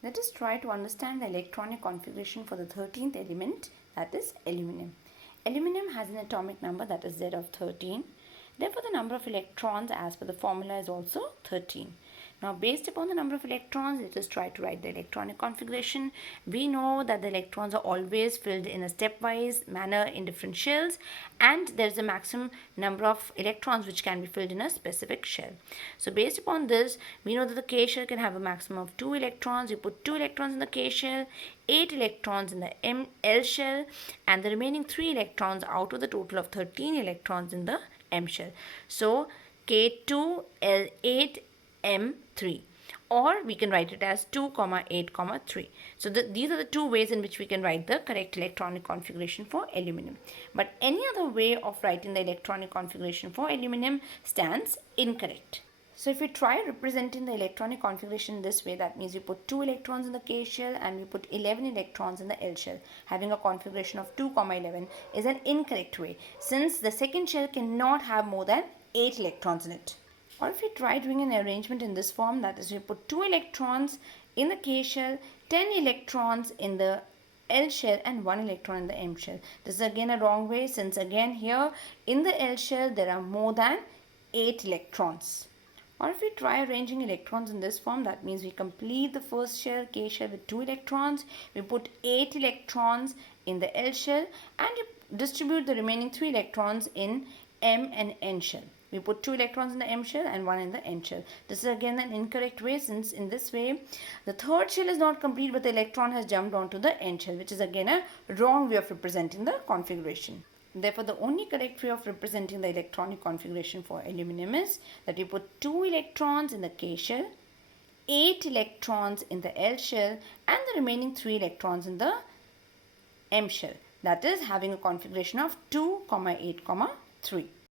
Let us try to understand the electronic configuration for the 13th element, that is aluminium. Aluminium has an atomic number, that is Z of 13. Therefore, the number of electrons as per the formula is also 13. Now, based upon the number of electrons, let us try to write the electronic configuration. We know that the electrons are always filled in a stepwise manner in different shells, and there is a maximum number of electrons which can be filled in a specific shell. So, based upon this, we know that the K shell can have a maximum of 2 electrons. You put 2 electrons in the K shell, 8 electrons in the L shell, and the remaining 3 electrons out of the total of 13 electrons in the M shell. So, K2, L8, M3, or we can write it as 2, 8, 3. So these are the two ways in which we can write the correct electronic configuration for aluminium. But any other way of writing the electronic configuration for aluminium stands incorrect. So if we try representing the electronic configuration this way, that means we put 2 electrons in the K shell and we put 11 electrons in the L shell. Having a configuration of 2, 11 is an incorrect way, since the second shell cannot have more than 8 electrons in it. Or if we try doing an arrangement in this form, that is we put 2 electrons in the K shell, 10 electrons in the L shell and 1 electron in the M shell. This is again a wrong way, since again here in the L shell there are more than 8 electrons. Or if we try arranging electrons in this form, that means we complete the first shell, K shell, with 2 electrons. We put 8 electrons in the L shell and distribute the remaining 3 electrons in M and N shell. We put 2 electrons in the M shell and 1 in the N shell. This is again an incorrect way, since in this way the third shell is not complete but the electron has jumped onto the N shell, which is again a wrong way of representing the configuration. Therefore, the only correct way of representing the electronic configuration for aluminium is that we put 2 electrons in the K shell, 8 electrons in the L shell and the remaining 3 electrons in the M shell. That is having a configuration of 2, 8, 3.